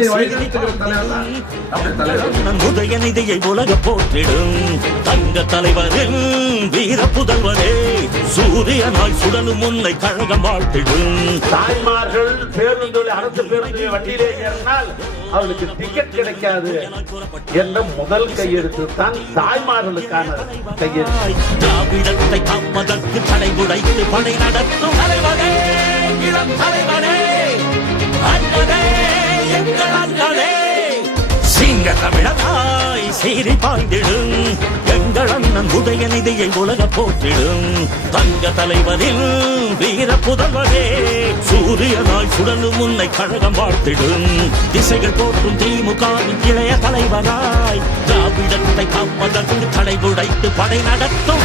நீதியை வழிநடத்துகிற தலைவர் தான் நம்முடைய தலைவர். உதயநிதியை உலக போற்றிடும் தங்க தலைவரின் வீர புதல்வரே, சூரியனாய் சுடலும் முன்னை கழகம் வாழ்த்திடும். தாய்மார்கள் பேருந்துகளை அரசு பேருந்து வண்டியிலே ஏறினால் அவர்களுக்கு டிக்கெட் கிடைக்காது என்ற முதல் கையெழுத்து தான் தாய்மார்களுக்கான கையெழுத்து. திராவிடத்தை காப்பதற்கு தடை உடைத்து படை நடத்தும் தலைவரே, இளம் தலைவரே, அண்ணனே, எங்கள் அண்ணனே, சிங்க தமிழனாய் சீறி பாய்ந்திடும் எங்கள் அண்ணன் உதயநிதியை உலக போற்றிடும் தங்க தலைவரின் வீர புதல்வரே, சூரியனாய் சுடலும் முன்னை கழகம் வாழ்த்திடும். திசைகள் போற்றும் திமுகவின் இளைய தலைவராய் திராவிடத்தை காப்பதற்கு தடை உடைத்து படை நடத்தும்